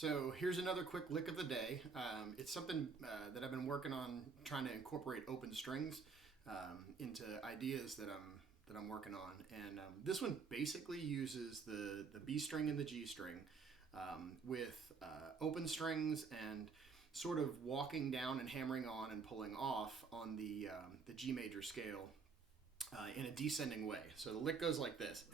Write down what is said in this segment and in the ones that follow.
So here's another quick lick of the day. It's something that I've been working on, trying to incorporate open strings into ideas that I'm working on. And this one basically uses the B string and the G string with open strings and sort of walking down and hammering on and pulling off on the G major scale in a descending way. So the lick goes like this.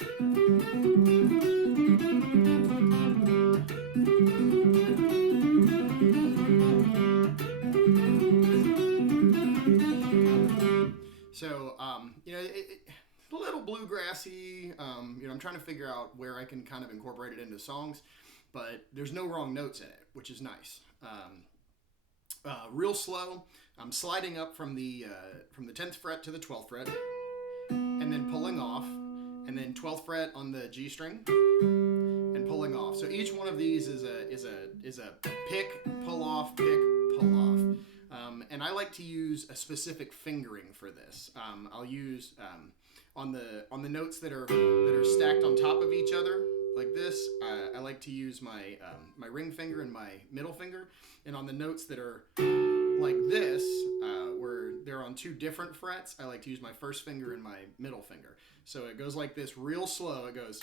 So, it's a little bluegrassy. I'm trying to figure out where I can kind of incorporate it into songs, but there's no wrong notes in it, which is nice. Real slow. I'm sliding up from the 10th fret to the 12th fret, and then pulling off, and then 12th fret on the G string, and pulling off. So each one of these is a pick, pull off, pick, pull off. And I like to use a specific fingering for this. I'll use on the notes that are stacked on top of each other like this. I like to use my ring finger and my middle finger. And on the notes that are like this, where they're on two different frets, I like to use my first finger and my middle finger. So it goes like this, real slow. It goes.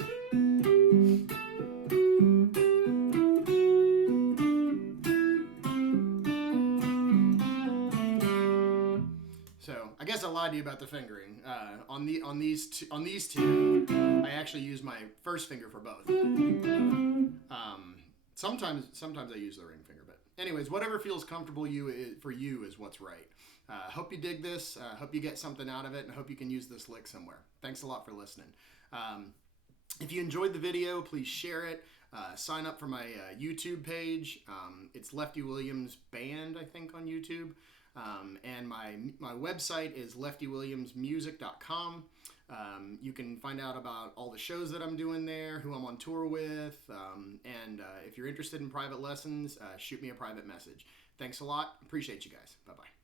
So I guess I lied to you about the fingering. On these two, I actually use my first finger for both. Sometimes I use the ring finger, but anyways, whatever feels comfortable for you is what's right. Hope you dig this. Hope you get something out of it, and hope you can use this lick somewhere. Thanks a lot for listening. If you enjoyed the video, please share it. Sign up for my YouTube page. It's Lefty Williams Band, I think, on YouTube. And my website is leftywilliamsmusic.com. You can find out about all the shows that I'm doing there, who I'm on tour with, and if you're interested in private lessons, shoot me a private message. Thanks a lot. Appreciate you guys. Bye-bye.